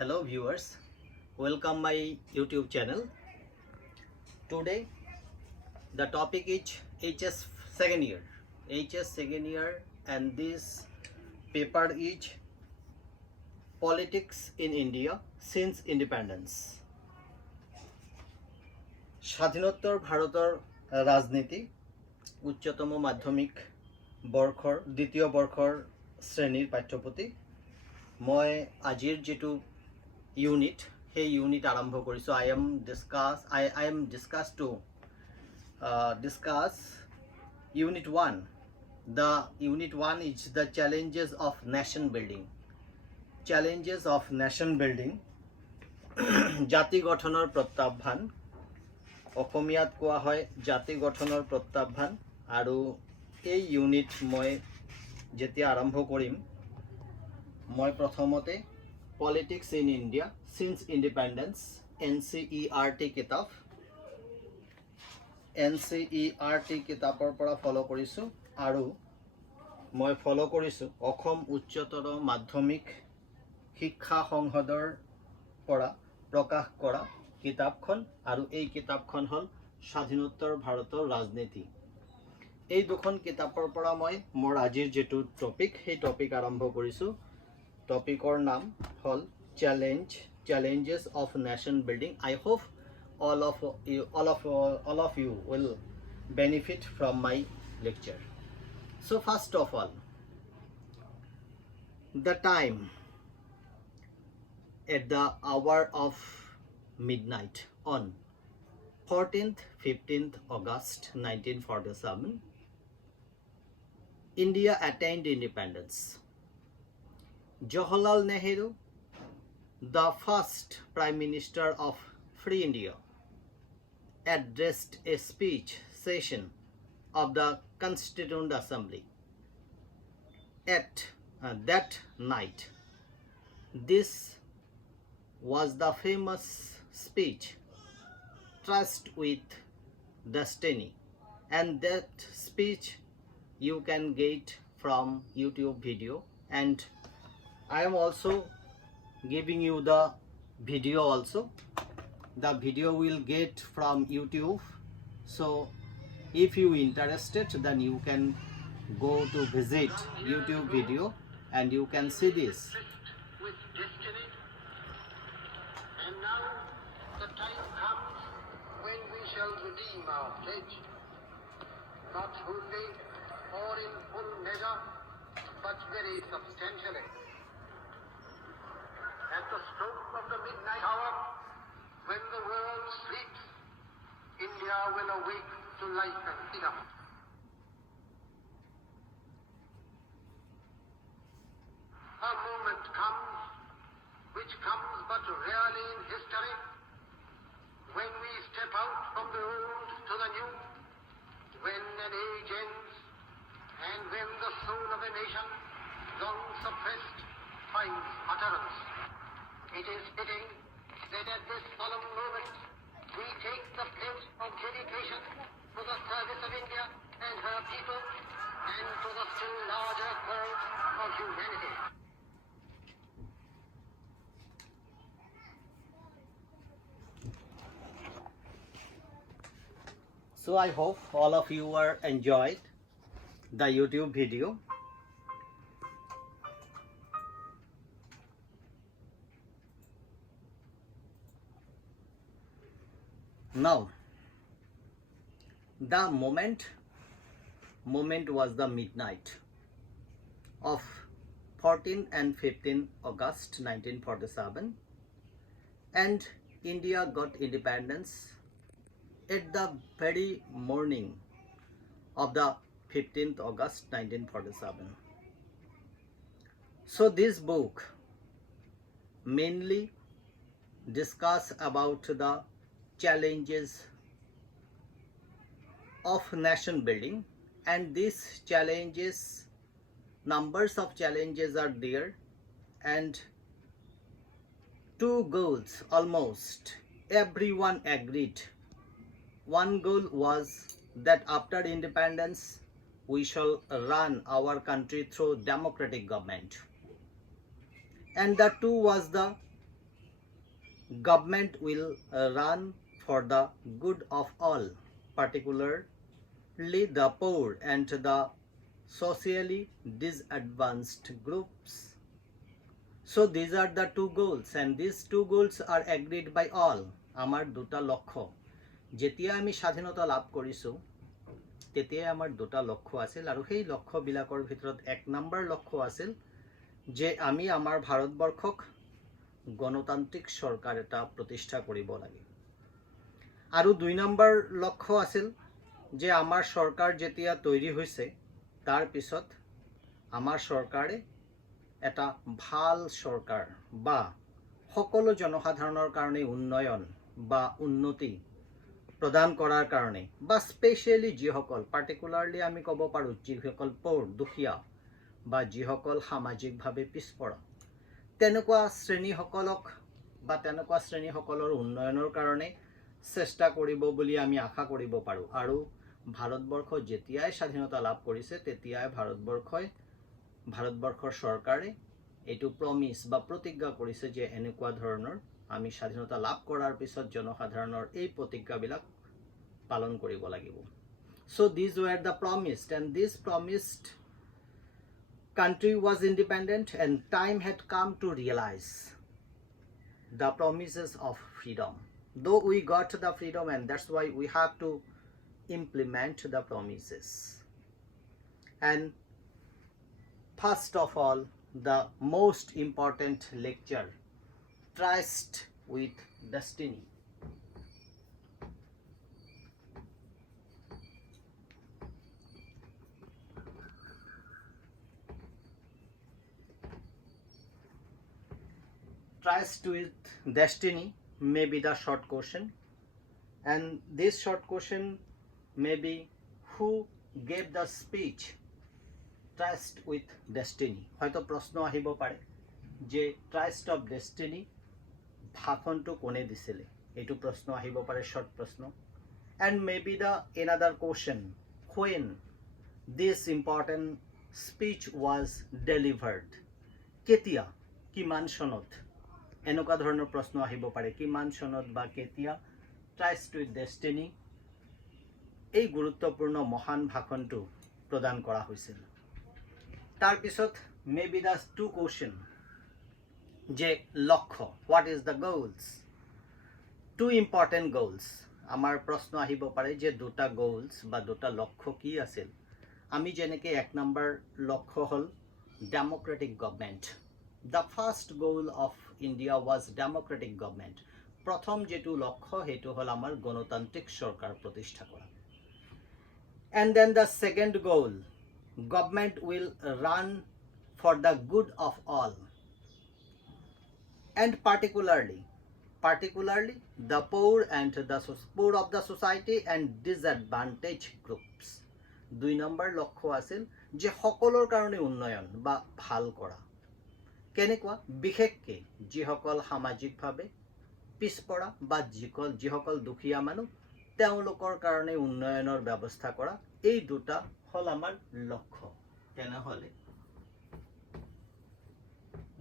Hello viewers, welcome my YouTube channel. Today the topic is HS second year. HS second year and this paper is Politics in India since independence. স্বাধীনোত্তর ভারতের রাজনীতি উচ্চতম মাধ্যমিক বৰ্ষৰ দ্বিতীয় বৰ্ষৰ শ্ৰেণীৰ পাঠ্যপুথি মই আজিৰ যেটো ইউনিট সেই ইউনিট আৰম্ভ কৰিছো I am discuss to discuss unit 1. The unit 1 is the challenges of nation building. Challenges of nation building. জাতি গঠনৰ প্ৰত্যাহ্বান অসমীয়াত কোৱা হয় জাতি গঠনৰ প্ৰত্যাহ্বান আৰু এই ইউনিট মই যেতিয়া আৰম্ভ কৰিম মই প্ৰথমতে Politics in India since independence NCERT কিতাপৰ পৰা ফলো কৰিছো আৰু মই ফলো কৰিছো অসম উচ্চতৰ মাধ্যমিক শিক্ষা সংসদৰ পৰা প্ৰকাশ কৰা কিতাপখন আৰু এই কিতাপখন হল স্বাধীনোত্তৰ ভাৰতৰ ৰাজনীতি এই দুখন কিতাপৰ পৰা মই মোৰ আজিৰ যেটো টপিক সেই টপিক আৰম্ভ কৰিছো টপিকৰ নাম হল challenges of nation building. I hope all of you will benefit from my lecture. So first of all, the time at the hour of midnight on 15th August 1947 India attained independence. Jawaharlal Nehru, the first Prime Minister of Free India, addressed a speech session of the Constituent Assembly. At that night, this was the famous speech, Trust with Destiny, and that speech you can get from YouTube video, and I am also giving you the video also. The video will get from YouTube. So if you interested, then you can go to visit YouTube video and you can see this. With destiny. And now the time comes when we shall redeem our pledge, not wholly or in full measure, but very substantially. At the stroke of the midnight hour, when the world sleeps, India will awake to life and freedom. A moment comes, which comes but rarely in history, when we step out from the old to the new, when an age ends, and when the soul of a nation, long suppressed, finds utterance. It is fitting that at this solemn moment we take the pledge of dedication to the service of India and her people and to the still larger cause of humanity. So I hope all of you are enjoyed the YouTube video. Now the moment was the midnight of 14 and 15 August 1947 and India got independence at the very morning of the 15th August 1947. So this book mainly discuss about the challenges of nation building, and these challenges, numbers of challenges are there, and two goals almost everyone agreed. One goal was that after independence we shall run our country through democratic government, and the two was the government will run for the good of all, particularly the poor and the socially disadvantaged groups. So these are the two goals, and these two goals are agreed by all. আমার দুটা লক্ষ্য যেতিয়া আমি স্বাধীনতা লাভ কৰিছোঁ তেতিয়াই আমাৰ দুটা লক্ষ্য আছিল, আৰু সেই লক্ষ্যবিলাকৰ ভিতৰত এক নম্বৰ লক্ষ্য আছিল যে আমি আমাৰ ভাৰতবৰ্ষক গণতান্ত্ৰিক চৰকাৰ এটা প্ৰতিষ্ঠা কৰিব লাগে, আৰু দুই নম্বৰ লক্ষ্য আছিল যে আমাৰ চৰকাৰ যেতিয়া তৈরি হৈছে তাৰ পিছত আমাৰ চৰকাৰে এটা ভাল চৰকাৰ বা সকলো জনসাধাৰণৰ কাৰণে উন্নয়ন বা উন্নতি প্ৰদান কৰাৰ কাৰণে, বা স্পেচিয়েলি যিসকল পাৰ্টিকুলাৰলি আমি ক'ব পাৰোঁ যিসকল পৌৰ দুখীয়া বা যিসকল সামাজিকভাৱে পিছপৰা তেনেকুৱা শ্ৰেণীসকলক বা তেনেকুৱা শ্ৰেণীসকলৰ উন্নয়নৰ কাৰণে চেষ্টা কৰিব বুলি আমি আশা কৰিব পাৰোঁ। আৰু ভাৰতবৰ্ষ যেতিয়াই স্বাধীনতা লাভ কৰিছে তেতিয়াই ভাৰতবৰ্ষৰ চৰকাৰে এইটো প্ৰমিছ বা প্ৰতিজ্ঞা কৰিছে যে এনেকুৱা ধৰণৰ আমি স্বাধীনতা লাভ কৰাৰ পিছত জনসাধাৰণৰ এই প্ৰতিজ্ঞাবিলাক পালন কৰিব লাগিব। So these were the promised, and this promised country was independent, and time had come to realize the promises of freedom. Though we got the freedom, and that's why we have to implement the promises. And first of all, the most important lecture, trust with destiny. Trust with destiny may be the short question, and this short question may be who gave the speech Trust with Destiny. হয়তো প্রশ্ন আহিব পাৰে যে trust of destiny ভাষণটো কোনে দিছিলে, এইটো প্ৰশ্ন আহিব পাৰে, শৰ্ট প্ৰশ্ন। and maybe the another question, when this important speech was delivered, কেতিয়া, কিমান চনত, এনেকুৱা ধৰণৰ প্ৰশ্ন আহিব পাৰে, কিমান চনত বা কেতিয়া ট্ৰাষ্ট উইথ ডেষ্টিনি এই গুৰুত্বপূৰ্ণ মহান ভাষণটো প্ৰদান কৰা হৈছিল। তাৰ পিছত maybe the two question যে লক্ষ্য, what is the goals, two important goals, আমাৰ প্ৰশ্ন আহিব পাৰে যে দুটা goals বা দুটা লক্ষ্য কি আছিল। আমি যেনেকৈ এক নম্বৰ লক্ষ্য হ'ল democratic government. The first goal of India was democratic government. প্ৰথম যেটো লক্ষ্য সেইটো হ'ল আমাৰ গণতান্ত্ৰিক চৰকাৰ প্ৰতিষ্ঠা কৰা। And then the second goal, government will run for the good of all, and particularly the poor and the poor of the society and disadvantaged groups. দুই নম্বৰ লক্ষ্য আছিল যে সকলৰ কাৰণে উন্নয়ন বা ভাল কৰা, কেনেকুৱা, বিশেষকৈ যিসকল সামাজিকভাৱে পিছপৰা বা যিসকল দুখীয়া মানুহ তেওঁলোকৰ কাৰণে উন্নয়নৰ ব্যৱস্থা কৰা, এই দুটা হ'ল আমাৰ লক্ষ্য। তেনেহ'লে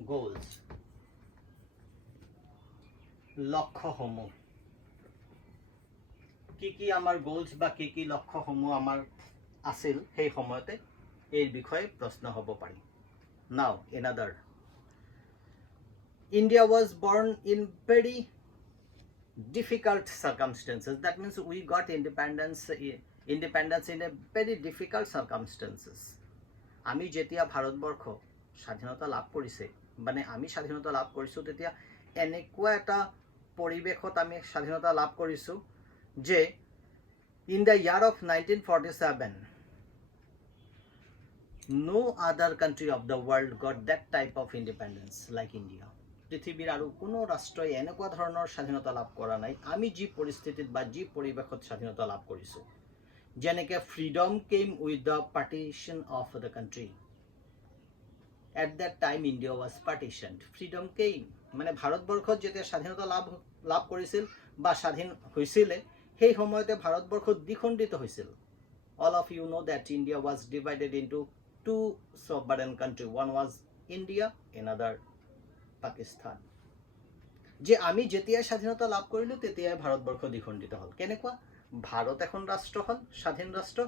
গোলছ, লক্ষ্যসমূহ কি কি আমাৰ গোলছ বা কি কি লক্ষ্যসমূহ আমাৰ আছিল সেই সময়তে এই বিষয়ে প্ৰশ্ন হ'ব পাৰি। Now another, India was born in very difficult circumstances. That means we got independence in a very difficult circumstances. আমি যেতিয়া ভাৰতবৰ্ষ স্বাধীনতা লাভ কৰিছে, মানে আমি স্বাধীনতা লাভ কৰিছোঁ তেতিয়া এনেকুৱা এটা পৰিৱেশত আমি স্বাধীনতা লাভ কৰিছোঁ যে in the year of 1947 no other country of the world got that type of independence like India. পৃথিৱীৰ আৰু কোনো ৰাষ্ট্ৰই এনেকুৱা ধৰণৰ স্বাধীনতা লাভ কৰা নাই আমি যি পৰিস্থিতিত বা যি পৰিৱেশত স্বাধীনতা লাভ কৰিছোঁ। যেনেকৈ freedom came with the partition of the country. At that time India was partitioned, freedom came মানে ভাৰতবৰ্ষত যেতিয়া স্বাধীনতা লাভ কৰিছিল বা স্বাধীন হৈছিলে সেই সময়তে ভাৰতবৰ্ষ দ্বিখণ্ডিত হৈছিল। All of you know that India was divided into two sovereign country, one was India, another Pakistan. যে আমি যেতিয়াই স্বাধীনতা লাভ কৰিলো তেতিয়াই ভাৰতবৰ্ষ দ্বিখণ্ডিত হ'ল। কেনেকুৱা? ভাৰত এখন ৰাষ্ট্ৰ হ'ল, স্বাধীন ৰাষ্ট্ৰ,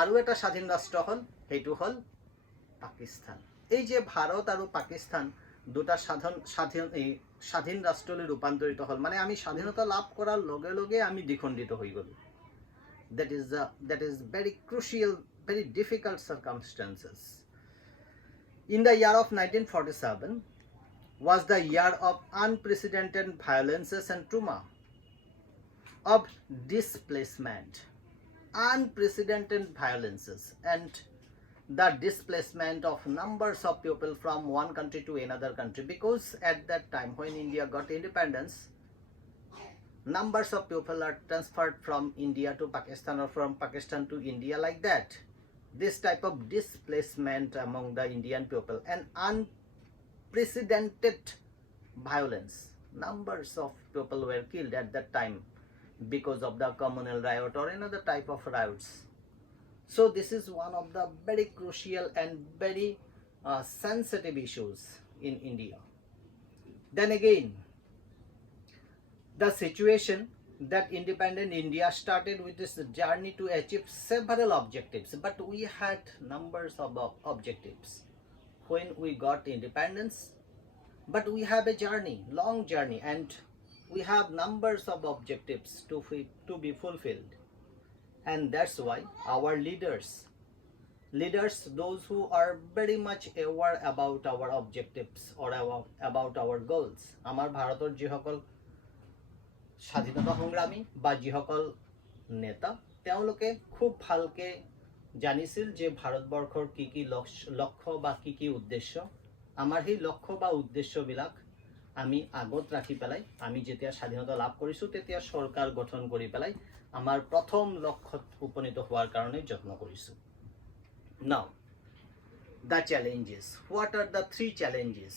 আৰু এটা স্বাধীন ৰাষ্ট্ৰ হ'ল, সেইটো হ'ল পাকিস্তান। এই যে ভাৰত আৰু পাকিস্তান দুটা স্বাধীন ৰাষ্ট্ৰলৈ ৰূপান্তৰিত হ'ল, মানে আমি স্বাধীনতা লাভ কৰাৰ লগে লগে আমি দ্বিখণ্ডিত হৈ গ'লো। That is very crucial, very difficult circumstances. In the year of 1947 was the year of unprecedented violences and trauma, of displacement, unprecedented violences and the displacement of numbers of people from one country to another country, because at that time when India got independence, numbers of people are transferred from India to Pakistan or from Pakistan to India, like that. This type of displacement among the Indian people and unprecedented violence. Numbers of people were killed at that time because of the communal riot or another type of riots. So this is one of the very crucial and very sensitive issues in India. Then again, the situation that independent India started with this journey to achieve several objectives, but we had numbers of objectives when we got independence. But we have a journey, long journey, and we have numbers of objectives to be fulfilled. And that's why our leaders, those who are very much aware about our objectives or about our goals, আমাৰ ভাৰতৰ যিসকল স্বাধীনতা সংগ্ৰামী বা যিসকল নেতা, তেওঁলোকে খুব ভালকে জানিছিল যে ভাৰতবৰ্ষৰ কি কি লক্ষ্য বা কি কি উদ্দেশ্য। আমাৰ সেই লক্ষ্য বা উদ্দেশ্যবিলাক আমি আগত ৰাখি পেলাই আমি যেতিয়া স্বাধীনতা লাভ কৰিছোঁ তেতিয়া চৰকাৰ গঠন কৰি পেলাই আমাৰ প্ৰথম লক্ষ্যত উপনীত হোৱাৰ কাৰণে যত্ন কৰিছোঁ। Now, the challenges. What are the three challenges?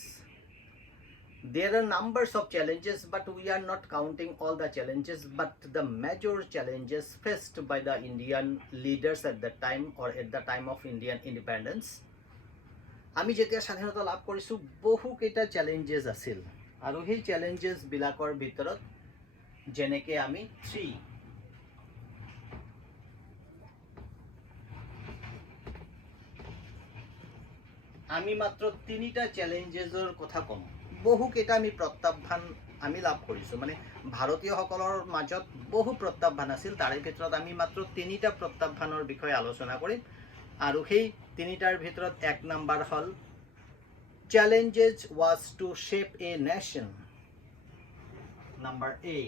There are numbers of challenges, but we are not counting all the challenges, but the major challenges faced by the Indian leaders at that time or at the time of Indian independence. আমি যেতিয়া স্বাধীনতা লাভ কৰিছোঁ বহু কেইটা চ্যালেঞ্জেস আছিল, আৰু সেই চ্যালেঞ্জেস বিলাকৰ ভিতৰত যেনেকৈ আমি আমি মাত্ৰ তিনিটা চ্যালেঞ্জেসৰ কথা ক'ম। বহু কেইটা আমি প্ৰত্যাহ্বান আমি লাভ কৰিছোঁ, মানে ভাৰতীয়সকলৰ মাজত বহু প্ৰত্যাহ্বান আছিল, তাৰে ভিতৰত আমি মাত্ৰ তিনিটা প্ৰত্যাহ্বানৰ বিষয়ে আলোচনা কৰিম। আৰু সেই তিনিটাৰ ভিতৰত এক নম্বৰ হ'ল challenges was to shape a nation. Number A.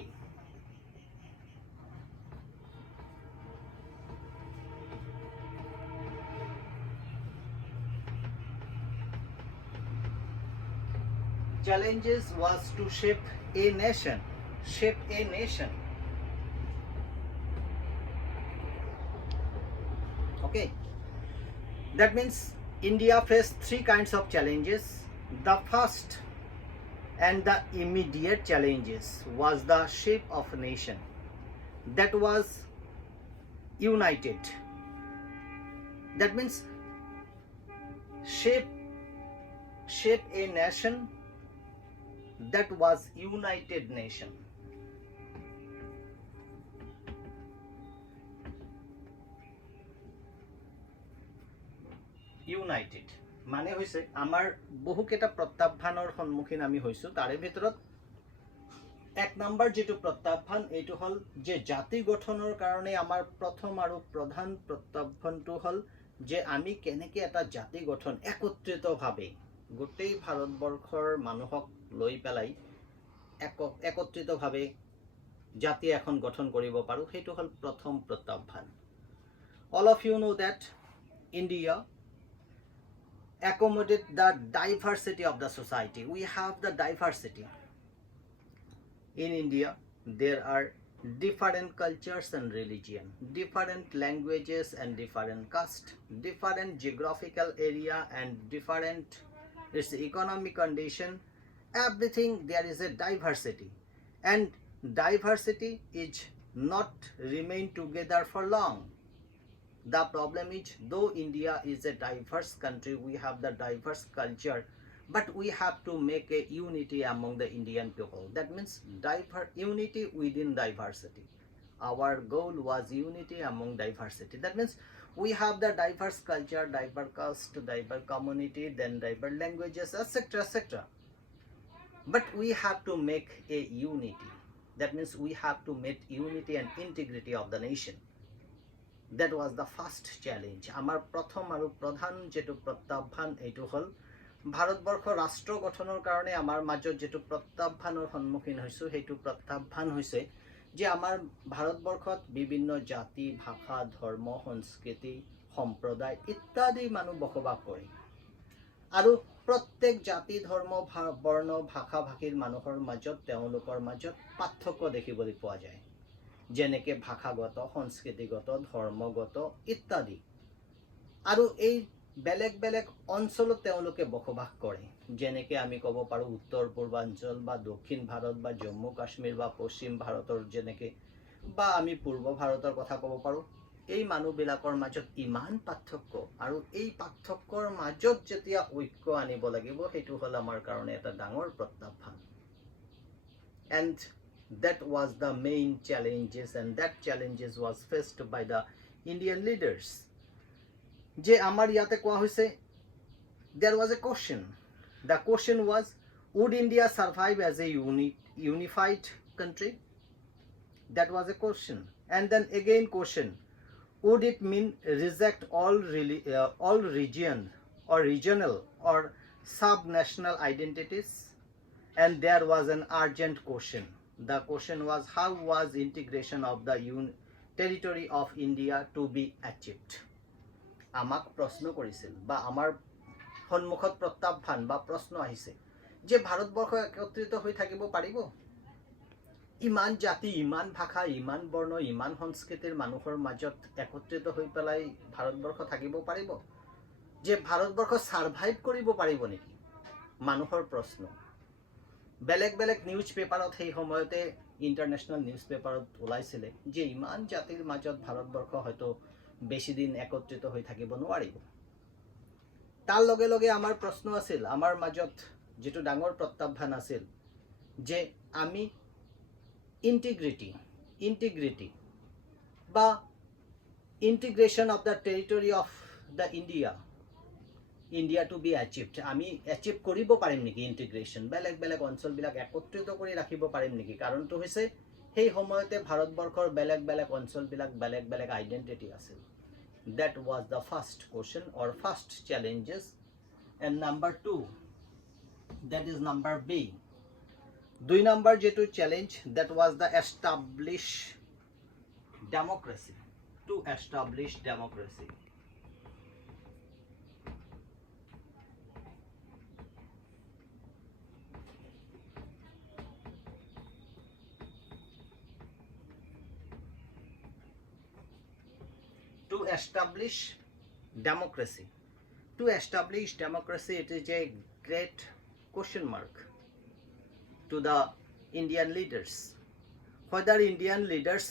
Challenges was to shape a nation. Shape a nation. Okay. That means India faced three kinds of challenges. The first and the immediate challenges was the shape of a nation that was united. That means shape a nation that was united nation. United মানে হৈছে আমাৰ বহু কেইটা প্ৰত্যাহ্বানৰ সন্মুখীন আমি হৈছোঁ, তাৰে ভিতৰত এক নম্বৰ যেটো প্ৰত্যাহ্বান এইটো হ'ল যে জাতি গঠনৰ কাৰণে আমাৰ প্ৰথম আৰু প্ৰধান প্ৰত্যাহ্বানটো হ'ল যে আমি কেনেকৈ এটা জাতি গঠন একত্ৰিতভাৱে গোটেই ভাৰতবৰ্ষৰ মানুহক লৈ পেলাই একত্ৰিতভাৱে জাতি এখন গঠন কৰিব পাৰোঁ, সেইটো হ'ল প্ৰথম প্ৰত্যাহ্বান। All of you know that India accommodate the diversity of the society. We have the diversity. In India, there are different cultures and religion, different languages and different caste, different geographical area and different its economic condition. Everything there is a diversity, and diversity is not remain together for long. The problem is, though India is a diverse country, we have the diverse culture, but we have to make a unity among the Indian people. That means unity within diversity. Our goal was unity among diversity. That means we have the diverse culture, diverse caste, diverse community, then diverse languages, etc., etc. But we have to make a unity. That means we have to make unity and integrity of the nation. That was the first challenge. Amar prothom aru pradhan jetu pratyabhan etu hol Bharatvarsha ৰাষ্ট্ৰ গঠনৰ কাৰণে আমাৰ মাজত যেটো প্ৰত্যাহ্বানৰ সন্মুখীন হৈছো সেইটো প্ৰত্যাহ্বান হৈছে যে আমাৰ ভাৰতবৰ্ষত বিভিন্ন জাতি, ভাষা, ধৰ্ম, সংস্কৃতি, সম্প্ৰদায় ইত্যাদি মানুহ বসবাস কৰে আৰু প্ৰত্যেক জাতি, ধৰ্ম, বৰ্ণ, ভাষা ভাষীৰ মানুহৰ মাজত তেওঁলোকৰ মাজত পাৰ্থক্য দেখিবলৈ পোৱা যায়, যেনেকৈ ভাষাগত, সংস্কৃতিগত, ধৰ্মগত ইত্যাদি। আৰু এই বেলেগ বেলেগ অঞ্চলত তেওঁলোকে বসবাস কৰে, যেনেকৈ আমি ক'ব পাৰোঁ উত্তৰ পূৰ্বাঞ্চল বা দক্ষিণ ভাৰত বা জম্মু কাশ্মীৰ বা পশ্চিম ভাৰতৰ যেনেকৈ, বা আমি পূৰ্ব ভাৰতৰ কথা ক'ব পাৰোঁ। এই মানুহবিলাকৰ মাজত ইমান পাৰ্থক্য, আৰু এই পাৰ্থক্যৰ মাজত যেতিয়া ঐক্য আনিব লাগিব সেইটো হ'ল আমাৰ কাৰণে এটা ডাঙৰ প্ৰত্যাহ্বান। And that was the main challenges, and that challenges was faced by the Indian leaders. যে আমার ইয়াতে কোয়া হয়েছে, there was a question. The question was, would India survive as a unified country? That was a question. And then again question, would it mean reject all region or regional or sub-national identities? And there was an urgent question. The question was, how was integration of the territory of India to be achieved? আমাক প্ৰশ্ন কৰিছিল বা আমাৰ সন্মুখত প্ৰত্যাহ্বান বা প্ৰশ্ন আহিছে যে ভাৰতবৰ্ষ একত্ৰিত হৈ থাকিব পাৰিব? ইমান জাতি, ইমান ভাষা, ইমান বৰ্ণ, ইমান সংস্কৃতিৰ মানুহৰ মাজত একত্ৰিত হৈ পেলাই ভাৰতবৰ্ষ থাকিব পাৰিব? যে ভাৰতবৰ্ষ সাৰ্ভাইভ কৰিব পাৰিব নেকি? মানুহৰ প্ৰশ্ন। বেলেগ বেলেগ নিউজ পেপাৰত সেই সময়তে ইণ্টাৰনেশ্যনেল নিউজ পেপাৰত ওলাইছিলে যে ইমান জাতিৰ মাজত ভাৰতবৰ্ষ হয়তো বেছি দিন একত্ৰিত হৈ থাকিব নোৱাৰিব। তাৰ লগে লগে আমাৰ প্ৰশ্ন আছিল, আমাৰ মাজত যেটো ডাঙৰ প্ৰত্যাহ্বান আছিল যে আমি ইন্টিগ্ৰিটি বা integration of the territory of the India to be achieved, আমি এচিভ কৰিব পাৰিম নেকি ইন্টিগ্ৰেশ্যন? বেলেগ বেলেগ অঞ্চলবিলাক একত্ৰিত কৰি ৰাখিব পাৰিম নেকি? কাৰণটো হৈছে সেই সময়তে ভাৰতবৰ্ষৰ বেলেগ বেলেগ অঞ্চলবিলাক বেলেগ বেলেগ আইডেণ্টিটি আছিল। That was the first question or first challenges. And number 2, that is number B. 2 number যেটো challenge, that was the establish democracy. To establish democracy. To establish democracy. To establish democracy, it is a great question mark to the Indian leaders. Whether Indian leaders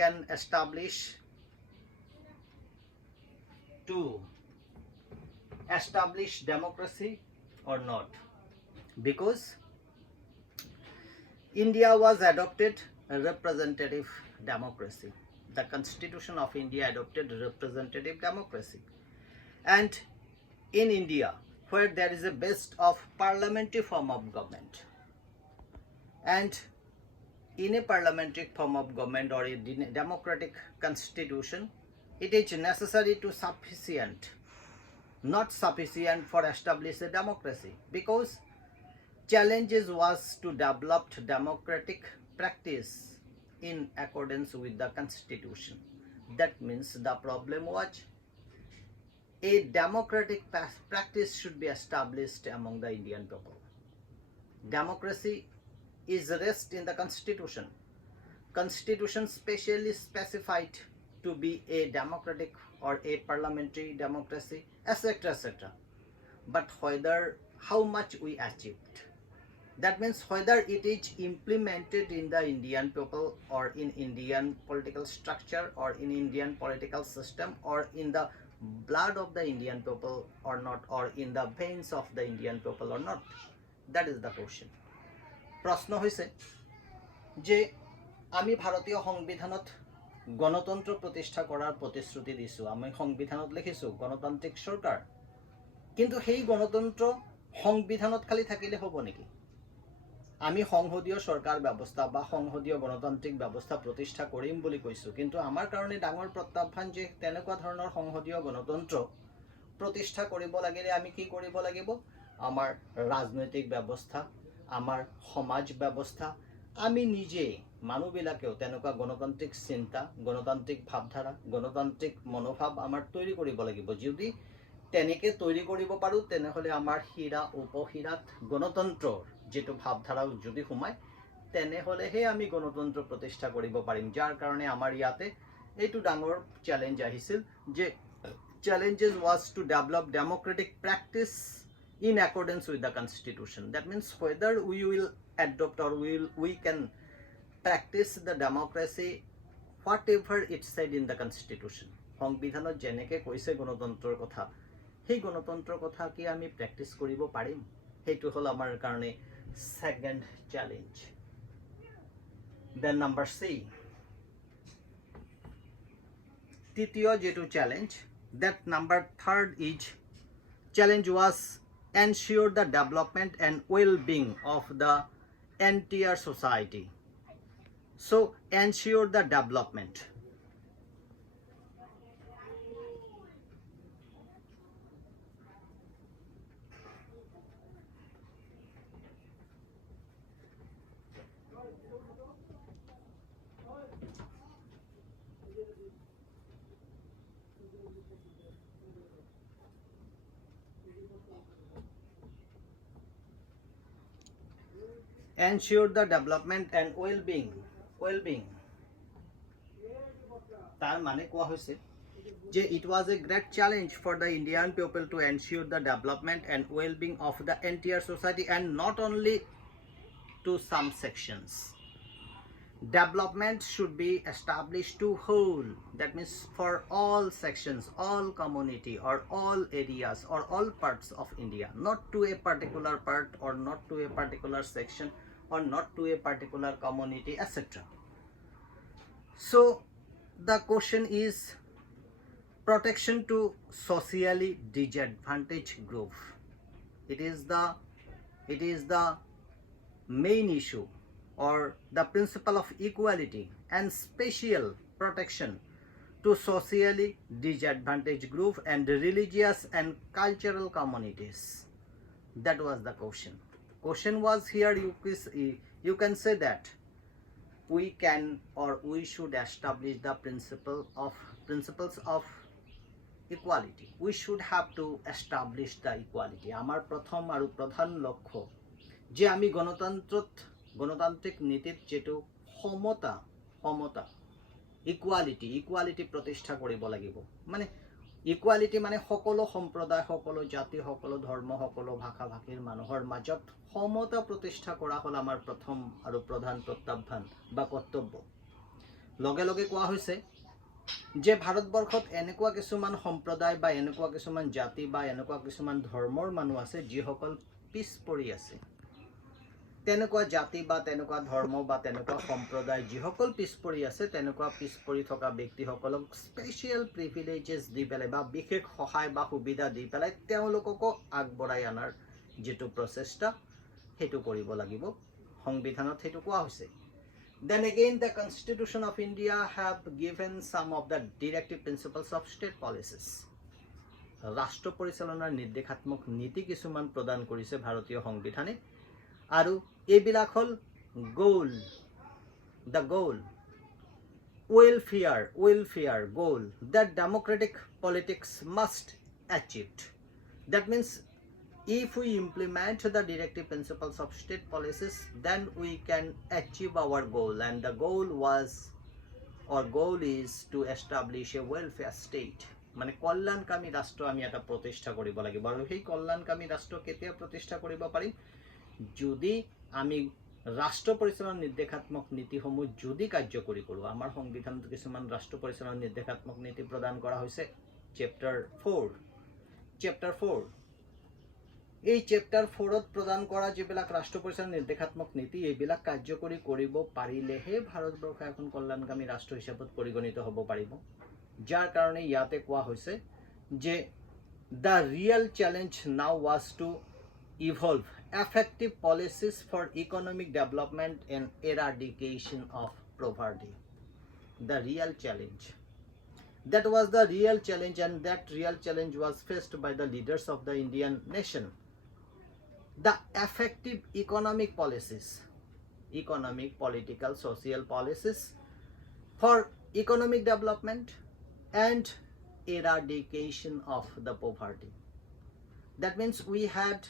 can establish democracy or not. Because India was adopted a representative democracy. The Constitution of India adopted representative democracy. And in India, where there is a base of parliamentary form of government, and in a parliamentary form of government or a democratic constitution, it is necessary to not sufficient for establish a democracy, because challenges was to develop democratic practice in accordance with the constitution. That means the problem was a democratic practice should be established among the Indian people. Democracy is rest in the constitution. Constitution specially specified to be a democratic or a parliamentary democracy, etc., etc. But how much we achieved, that means whether it is implemented in the Indian people or in Indian political structure or in Indian political system or in the blood of the Indian people or not, or in the veins of the Indian people or not? That is the question. প্রশ্ন হইছে যে আমি ভারতীয় সংবিধানত গণতন্ত্র প্রতিষ্ঠা করার প্রতিশ্রুতি দিছো, আমি সংবিধানত লিখিছো গণতান্ত্রিক সরকার, কিন্তু সেই গণতন্ত্র সংবিধানত খালি থাকিলে হ'ব নেকি? আমি সংসদীয় সরকার ব্যবস্থা বা সংসদীয় গণতান্ত্রিক ব্যবস্থা প্রতিষ্ঠা কৰিম বুলি কৈছো, কিন্তু আমাৰ কাৰণে ডাঙৰ প্ৰত্যাহ্বান যে তেনেকুৱা ধৰণৰ সংসদীয় গণতন্ত্ৰ প্ৰতিষ্ঠা কৰিব লাগিলে আমি কি কৰিব লাগিব? আমাৰ ৰাজনৈতিক ব্যৱস্থা, আমাৰ সমাজ ব্যৱস্থা, আমি নিজে মানুহবিলাকেও তেনেকুৱা গণতান্ত্ৰিক চিন্তা, গণতান্ত্ৰিক ভাৱধাৰা, গণতান্ত্ৰিক মনোভাৱ আমাৰ তৈরি কৰিব লাগিব। যদি তেনেকে তৈরি কৰিব পাৰোঁ তেনেহ'লে আমাৰ শিৰা উপশিৰাত গণতন্ত্ৰৰ যেটো ভাৱধাৰাও যদি সোমায় তেনেহ'লেহে আমি গণতন্ত্ৰ প্ৰতিষ্ঠা কৰিব পাৰিম। যাৰ কাৰণে আমাৰ ইয়াতে এইটো ডাঙৰ চ্যালেঞ্জ আহিছিল যে challenges was to develop democratic practice in accordance with the constitution. That means whether we will adopt or we can practice the democracy whatever it said in the constitution. সংবিধানত যেনেকে কৈছে গণতন্ত্ৰৰ কথা, সেই গণতন্ত্ৰৰ কথা কি আমি প্ৰেক্টিছ কৰিব পাৰিম? সেইটো হ'ল আমাৰ কাৰণে second challenge. Then number C, তৃতীয় যেটো challenge, that number third is challenge was ensure the development and well-being of the entire society. So ensure the development. Ensure the development and well-being. তার মানে কোয়া হয়েছে যে it was a great challenge for the Indian people to ensure the development and well-being of the entire society and not only to some sections. Development should be established to whole, that means for all sections, all community or all areas or all parts of India, not to a particular part or not to a particular section or not to a particular community, etc. So the question is protection to socially disadvantaged group. It is the main issue, or the principle of equality and special protection to socially disadvantaged group and religious and cultural communities. That was the question. Question was here, you can say that we can or we should establish the principles of equality. We should have to establish the equality. আমার প্রথম আর প্রধান লক্ষ্য যে আমি গণতান্ত্রিক নীতিত যেটো সমতা ইকুৱালিটি প্ৰতিষ্ঠা কৰিব লাগিব। মানে ইকুৱালিটি মানে সকলো সম্প্ৰদায়, সকলো জাতি, সকলো ধৰ্ম, সকলো ভাষা ভাষীৰ মানুহৰ মাজত সমতা প্ৰতিষ্ঠা কৰা হ'ল আমাৰ প্ৰথম আৰু প্ৰধান প্ৰত্যাহ্বান বা কৰ্তব্য। লগে লগে কোৱা হৈছে যে ভাৰতবৰ্ষত এনেকুৱা কিছুমান সম্প্ৰদায় বা এনেকুৱা কিছুমান জাতি বা এনেকুৱা কিছুমান ধৰ্মৰ মানুহ আছে যিসকল পিছ পৰি আছে। তেনেকুৱা জাতি বা তেনেকুৱা ধৰ্ম বা তেনেকুৱা সম্প্ৰদায় যিসকল পিছ পৰি আছে, তেনেকুৱা পিছ পৰি থকা ব্যক্তিসকলক স্পেচিয়েল প্ৰিভিলেজেছ দি পেলাই বা বিশেষ সহায় বা সুবিধা দি পেলাই তেওঁলোককো আগবঢ়াই আনাৰ যেটো প্ৰচেষ্টা সেইটো কৰিব লাগিব। সংবিধানত সেইটো কোৱা হৈছে। Then again, the Constitution of India have given some of the directive principles of state policies. ৰাষ্ট্ৰ পৰিচালনাৰ নিৰ্দেশাত্মক নীতি কিছুমান প্ৰদান কৰিছে ভাৰতীয় সংবিধানে, আৰু এইবিলাক হ'ল the goal, welfare goal that democratic politics must achieve. That means if we implement the directive principles of state policies, then we can achieve our goal, and the goal is to establish a welfare state. মানে কল্যাণকামী ৰাষ্ট্ৰ আমি এটা প্ৰতিষ্ঠা কৰিব লাগিব। আৰু সেই কল্যাণকামী ৰাষ্ট্ৰ কেতিয়া প্ৰতিষ্ঠা কৰিব পাৰিম? যদি আমি ৰাষ্ট্ৰ পৰিচালনা নিৰ্দেশাত্মক নীতিসমূহ যদি কাৰ্যকৰী কৰোঁ। আমাৰ সংবিধানত কিছুমান ৰাষ্ট্ৰ পৰিচালনা নিৰ্দেশাত্মক নীতি প্ৰদান কৰা হৈছে, চেপ্টাৰ 4 এই চেপ্টাৰ 4ত প্ৰদান কৰা যিবিলাক ৰাষ্ট্ৰ পৰিচালনা নিৰ্দেশাত্মক নীতি এইবিলাক কাৰ্যকৰী কৰিব পাৰিলেহে ভাৰতবৰ্ষ এখন কল্যাণকামী ৰাষ্ট্ৰ হিচাপত পৰিগণিত হ'ব পাৰিব। যাৰ কাৰণে ইয়াতে কোৱা হৈছে যে the real challenge now was to evolve effective policies for economic development and eradication of poverty. The real challenge. That was the real challenge, and that real challenge was faced by the leaders of the Indian nation. The effective economic policies, economic, political, social policies for economic development and eradication of the poverty. That means we had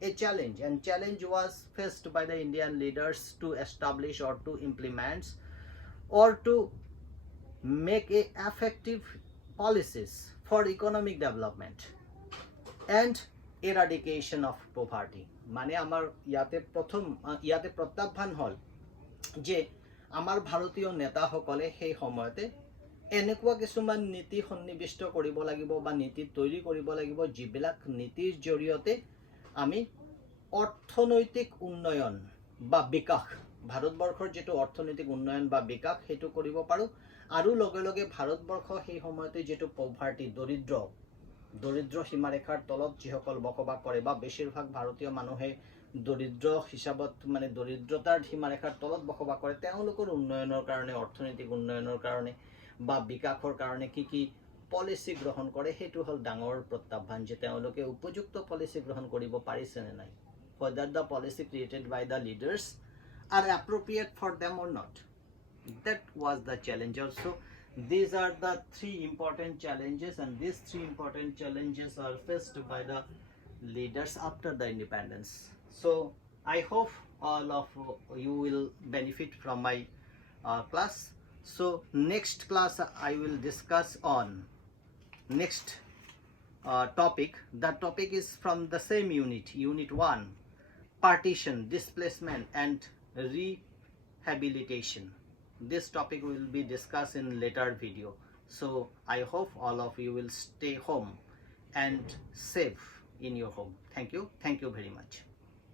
a challenge, and challenge was faced by the Indian leaders to establish or to implement or to make a effective policies for economic development and eradication of poverty. মানে আমাৰ ইয়াতে প্ৰত্যাহ্বান হ'ল যে আমাৰ ভাৰতীয় নেতাসকলে সেই সময়তে এনেকুৱা কিছুমান নীতি সন্নিৱিষ্ট কৰিব লাগিব বা নীতি তৈরি কৰিব লাগিব যিবিলাক নীতিৰ জৰিয়তে আমি অৰ্থনৈতিক উন্নয়ন বা বিকাশ, ভাৰতবৰ্ষৰ যেটো অৰ্থনৈতিক উন্নয়ন বা বিকাশ হেতু কৰিব পাৰো, আৰু লগে লগে ভাৰতবৰ্ষ সেই সময়তে যেটো পভাৰ্টি, দৰিদ্ৰ সীমাৰেখাৰ তলত যিসকল বসবাস কৰে বা বেছিভাগ ভাৰতীয় মানুহে দৰিদ্ৰ হিচাপত মানে দৰিদ্ৰতাৰ সীমাৰেখাৰ তলত বসবাস কৰে, তেওঁলোকৰ উন্নয়নৰ কাৰণে, অৰ্থনৈতিক উন্নয়নৰ কাৰণে বা বিকাশৰ কাৰণে কি পলিসি গ্ৰহণ কৰে, হেতু হল ডাঙৰ প্ৰত্যাহ্বান যে তেওঁলোকে উপযুক্ত পলিসি গ্ৰহণ কৰিব পাৰিছে নে নাই, whether the policy created by the leaders are appropriate for them or not. That was the challenge also. These are the three important challenges, and these three important challenges are faced by the leaders after the independence. So I hope all of you will benefit from my class. So next class I will discuss on next topic. That topic is from the same unit 1, partition, displacement and rehabilitation. This topic will be discussed in later video. So I hope all of you will stay home and safe in your home. Thank you very much.